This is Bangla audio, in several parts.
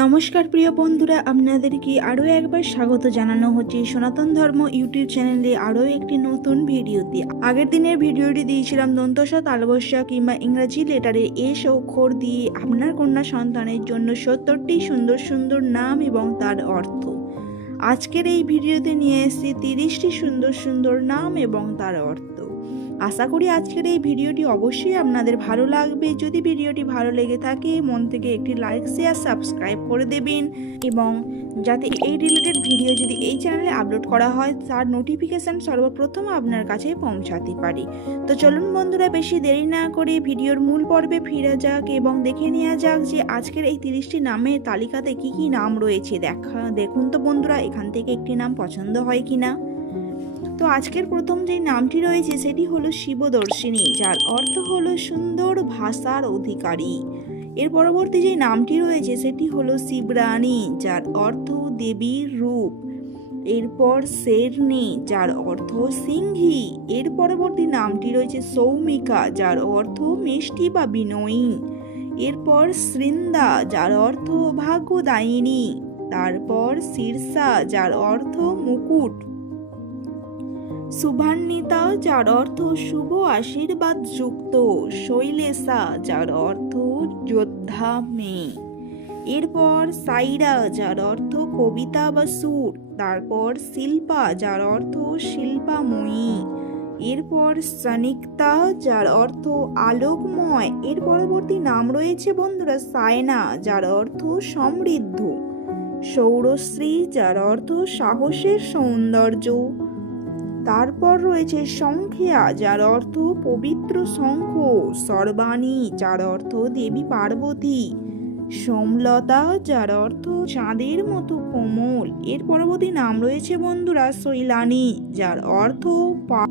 নমস্কার প্রিয় বন্ধুরা, আপনাদেরকে আরও একবার স্বাগত জানানো হচ্ছে সনাতন ধর্ম ইউটিউব চ্যানেলে আরও একটি নতুন ভিডিওতে। আগের দিনের ভিডিওটি দিয়েছিলাম দন্তসা তালবস্যা কিংবা ইংরাজি লেটারে এস অক্ষর দিয়ে আপনার কন্যা সন্তানের জন্য সত্তরটি সুন্দর সুন্দর নাম এবং তার অর্থ। আজকের এই ভিডিওতে নিয়ে এসেছি তিরিশটি সুন্দর সুন্দর নাম এবং তার অর্থ। আশা করি আজকের এই ভিডিওটি অবশ্যই আপনাদের ভালো লাগবে। যদি ভিডিওটি ভালো লেগে থাকে, মন থেকে একটি লাইক শেয়ার সাবস্ক্রাইব করে দেবেন এবং যাতে এই রিলেটেড ভিডিও যদি এই চ্যানেলে আপলোড করা হয়, তার নোটিফিকেশান সর্বপ্রথম আপনার কাছে পৌঁছাতে পারি। তো চলুন বন্ধুরা, বেশি দেরি না করে ভিডিওর মূল পর্বে ফিরে যাক এবং দেখে নেওয়া যাক যে আজকের এই তিরিশটি নামের তালিকাতে কি কি নাম রয়েছে। দেখা, দেখুন তো বন্ধুরা, এখান থেকে একটি নাম পছন্দ হয় কি না তো আজকের প্রথম যে নামটি রয়েছে সেটি হলো শিবদর্শিনী, যার অর্থ হলো সুন্দর ভাষার অধিকারী। এর পরবর্তী যে নামটি রয়েছে সেটি হলো শিবরানী যার অর্থ দেবীর রূপ। এরপর শেরনি যার অর্থ সিংহী। এর পরবর্তী নামটি রয়েছে সৌমিকা, যার অর্থ মিষ্টি বা বিনয়ী। এরপর শৃন্দা যার অর্থ ভাগ্যদায়িনী। তারপর শীর্ষা যার অর্থ মুকুট। শুভান্বিতা যার অর্থ শুভ আশীর্বাদ যুক্ত, শৈলেশা, যার অর্থ যোদ্ধা মেয়ে। এরপর সাইরা, যার অর্থ কবিতা বা সুর। তারপর শিল্পা, যার অর্থ শিল্পাময়ী। এরপর সনিক্তা, যার অর্থ আলোকময়। এর পরবর্তী নাম রয়েছে বন্ধুরা সায়না, যার অর্থ সমৃদ্ধ। সৌরশ্রী, যার অর্থ সাহসের সৌন্দর্য। তারপর রয়েছে সংখ্যা, যার অর্থ পবিত্র শঙ্খ, সর্বাণী, যার অর্থ দেবী পার্বতী, সোমলতা, যার অর্থ চাঁদের মতো কোমল। এর পরবর্তী নাম রয়েছে বন্ধুরা শৈলানী, যার অর্থ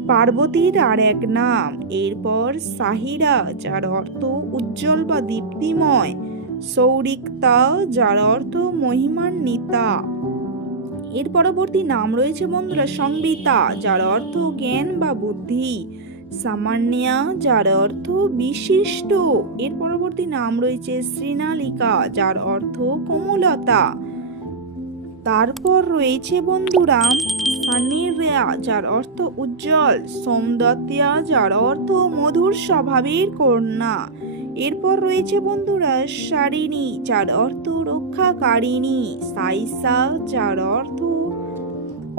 পার্বতীর আর এক নাম। এরপর সাহিরা, যার অর্থ উজ্জ্বল বা দীপ্তিময়। সৌরিক্তা, যার অর্থ মহিমান্বিতা। এর পরবর্তী নাম রয়েছে বন্ধুরা সংবিতা, যার অর্থ জ্ঞান বা বুদ্ধি। সামান্যা, যার অর্থ বিশিষ্ট। এর পরবর্তী নাম রয়েছে শ্রীনালিকা যার অর্থ কোমলতা। তারপর রয়েছে বন্ধুরা সানিরা যার অর্থ উজ্জ্বল। সৌন্দত্যা যার অর্থ মধুর স্বভাবের কন্যা। এরপর রয়েছে বন্ধুরা সারিণী, যার অর্থ রক্ষাকারিণী, সাইসা, যার অর্থ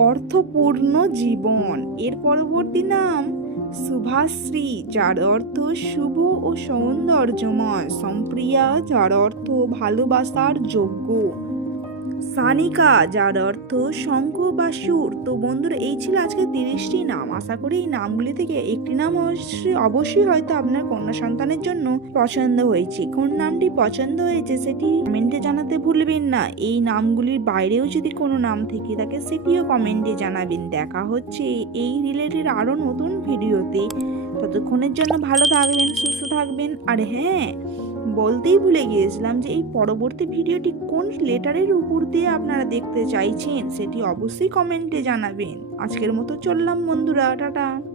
অর্থপূর্ণ জীবন। এর পরবর্তী নাম শুভাশ্রী যার অর্থ শুভ ও সৌন্দর্যময়। সম্প্রিয়া, যার অর্থ ভালোবাসার যোগ্য। সানিকা, যার অর্থ শঙ্খ বা সুর। তো বন্ধুরা, এই ছিল আজকে তিরিশটি নাম। আশা করি এই নামগুলি থেকে একটি নাম অবশ্যই হয়তো আপনার কন্যা সন্তানের জন্য পছন্দ হয়েছে। কোন নামটি পছন্দ হয়েছে সেটি কমেন্টে জানাতে ভুলবেন না। এই নামগুলির বাইরেও যদি কোনো নাম থেকে থাকে, সেটিও কমেন্টে জানাবেন। দেখা হচ্ছে এই রিলেটেড আরও নতুন ভিডিওতে। ততক্ষণের জন্য ভালো থাকবেন, সুস্থ থাকবেন। আর হ্যাঁ বলতেই ভুলে গিয়েছিলাম যে এই পরবর্তী ভিডিওটি কোন লেটারের উপর দিয়ে আপনারা দেখতে চাইছেন, সেটি অবশ্যই কমেন্টে জানাবেন। আজকের মতো চললাম বন্ধুরা, টাটা।